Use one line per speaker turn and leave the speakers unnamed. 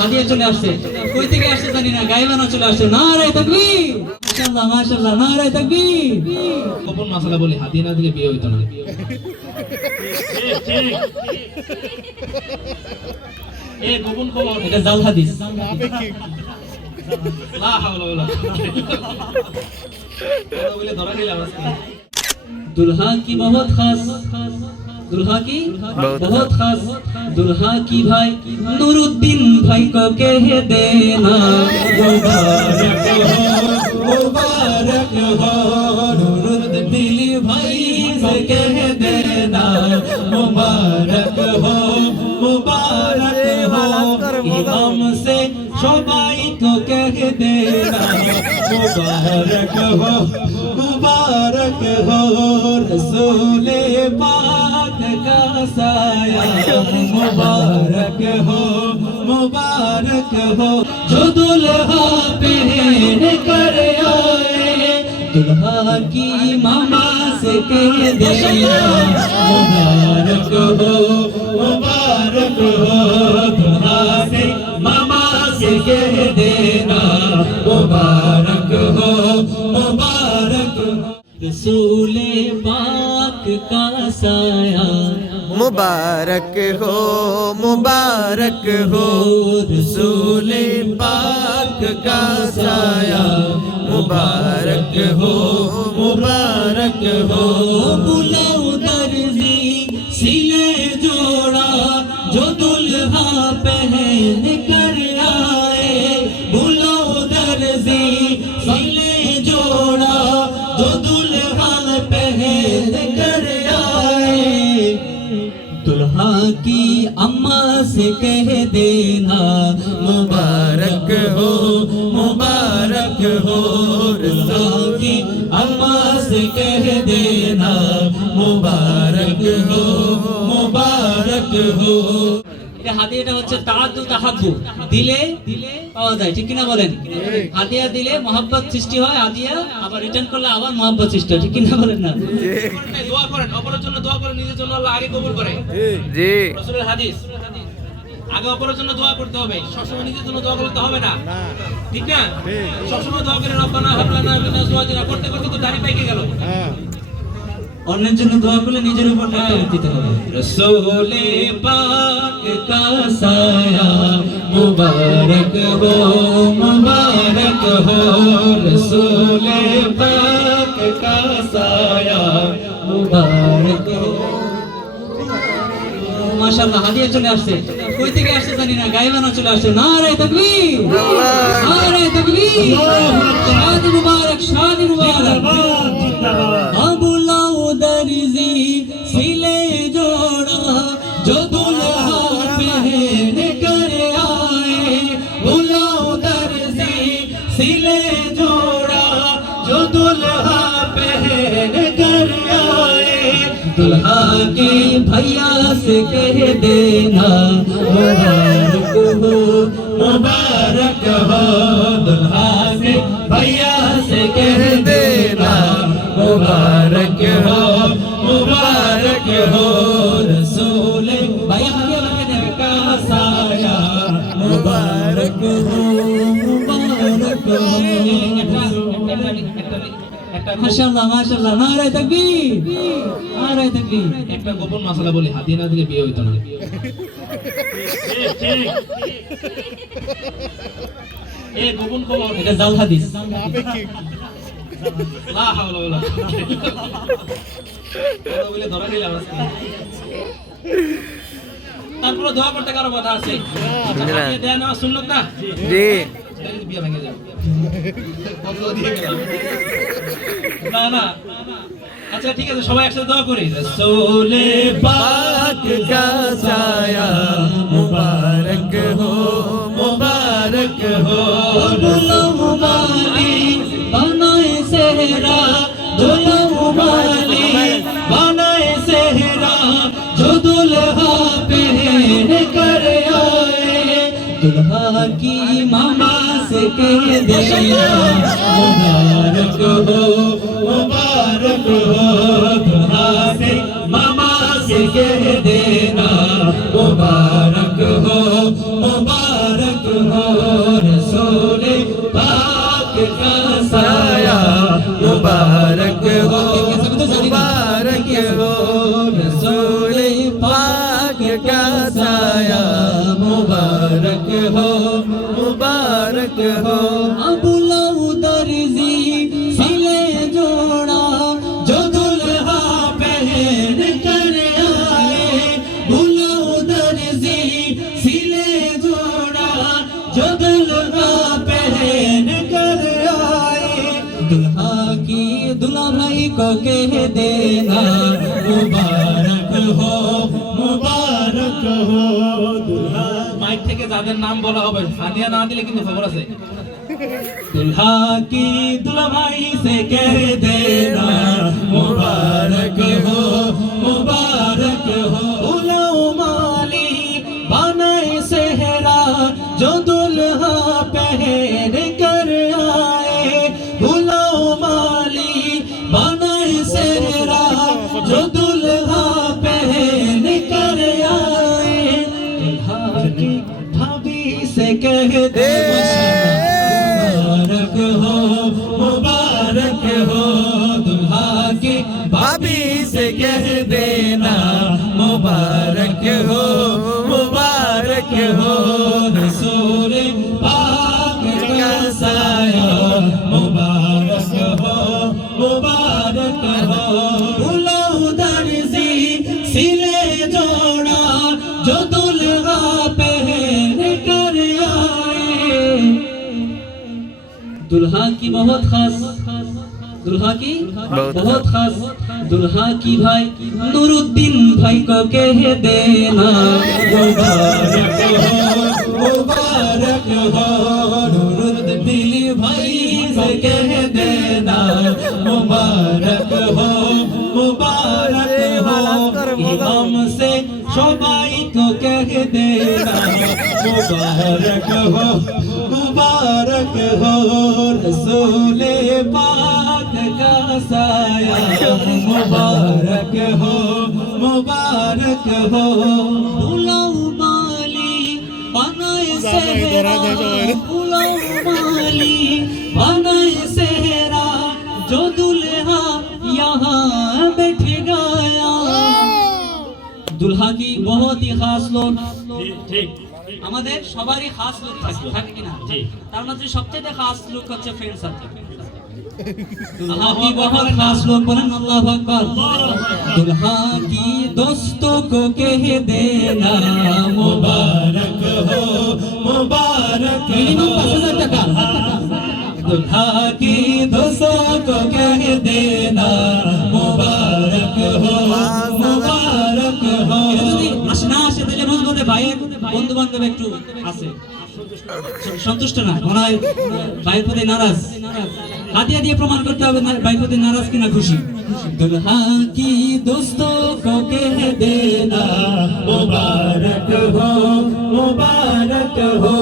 হাদিয়া চলে আসছে। কই আসছে জানি না গায়বানা চলে আসছে। নারায়ে তাকবীর। মাশাআল্লাহ মাশাআল্লাহ
না দিলে না। এ গোপন
জাল হাদিস। দুলহা কি বহুত খাস? দুলহা কি? বহুত খাস। দুলহা কি ভাই? নুরুদ্দিন ভাই কো কেহে দেনা মুবারক হো মুবারক হো। নুরুদ্দিন ভাই সে কেহে দেনা মুবারক হো। মুবারক হো। ইমাম সে সবাই কো কেহে দেনা মুবারক হো। মুবারক হো। রসূলে পাক का साया। मुबारक हो मुबारक हो। जो दुल्हा पहन कर आए, दुल्हा की मामा से कह देना मुबारक हो मुबारक हो, दुल्हा से मामा से कह देना। मुबारक हो, मुबारक रसूल पाक का साया।
मुबारक हो मुबारक हो रसूल पाक का साया मुबारक हो मुबारक हो
बुलाओ से कह देना
मुबारक हो मुबारक हो
दुल्हा की अम्मा से कह देना मुबारक हो मुबारक हो এটা হাদিয়াটা হচ্ছে তাহাদু তাহাব্বু দিলে দিলে পাওয়া যায় ঠিক কিনা বলেন হাদিয়া দিলে মহাব্বত সৃষ্টি হয় হাদিয়া আবার রিটার্ন করলে আবার মহাব্বত সৃষ্টি হয় ঠিক কিনা বলেন না
এই দোয়া করেন অপরের জন্য দোয়া করেন নিজের জন্য আল্লাহ আগে কবুল করে
জি
রাসূলের হাদিস আগে অপরের জন্য দোয়া করতে হবে। সবসময় নিজের জন্য দোয়া করতে হবে না। ঠিক না? সবসময় দোয়া করে রব্বানা হাব লানা মিন আজওয়াজিনা করতে করতে তো দাড়ি পেকে গেল।
অন্যের জন্য দোয়া করলে নিজের উপর দিতে হবে। রসোলে পাক কা সায়া মুবারক হো মুবারক হো। রসোলে পাক কা সায়া মুবারক হো। মাশাআল্লাহ হাদিয়া চলে আসছে। কই থেকে আসছে জানি না গাইবানা চলে আসছে না রে তকবি না রে তকবি শাদি মুবারক। শাদি মুবারক আবুলা উদারিজি জোড়া, যত भैया से कह देना मुबारक हो मुबारक हो दुल्हा के भैया से कह देना मुबारक हो मुबारक हो रसूल भैया का साया मुबारक हो मुबारक हो
একটা গোপন মশলা বলি হাতি না দিলে বিয়ে হইতো না।
জাল
তারপরে দোয়া করতে কারও কথা আছে? নেওয়া না? আচ্ছা ঠিক আছে সবাই একসাথে দোয়া করি
সোলে পাক মুবারক হো মুবারক হো। মুবারক मुबारक हो मुबारक हो कह देना मुबारक हो मुबारक हो दुल्हा
মাইক থেকে যাদের নাম বলা হবে হাদিয়া না দিলে কিন্তু খবর আছে
दुल्हा की दुल्हा भाई से कह देना मुबारक हो मुबारक से कह दे मुबारक हो मुबारक हो दुल्हा की
भाभी से कह देना मुबारक हो मुबारक हो
दुल्हा की बहुत खास। दुल्हा की? बहुत खास। दुल्हा की भाई नूरुद्दीन भाई को कह देना। मुबारक हो मुबारक हो नूरुद्दीन भाई से कह देना। मुबारक हो मुबारक हो इमाम से शोबाई को कह देना। मुबारक हो मुबारक हो रसूल पाक का साया मुबारक हो मुबारक हो बुलाओ माली बनाए सहरा बुलाओ माली बनाए सहरा जो दुल्हा यहाँ बैठ गया दुल्हा की बहुत ही खास लोग ठीक আমাদের সবারই খাস লোক থাকে থাকে কিনা তার মধ্যে সবচেয়ে খাস লোক হচ্ছে ফ্রেন্ড সার্কেল दुल्हा की बहुत खास लोग बोले अल्लाह अकबर दुल्हा की दोस्तों को कह देना मुबारक हो मुबारक मिनिमम पाँच हजार टका दुल्हा की दोस्तों को कह देना বান্ধব একটু আছে। সন্তুষ্ট না, মনে হয় ভাইয়ের নারাজ। হাতিয়া দিয়ে প্রমাণ করতে হবে ভাইয়ের প্রতি নারাজ কিনা খুশি। দুলহা কি দোস্ত কো কহ দেনা মুবারক হো মুবারক হো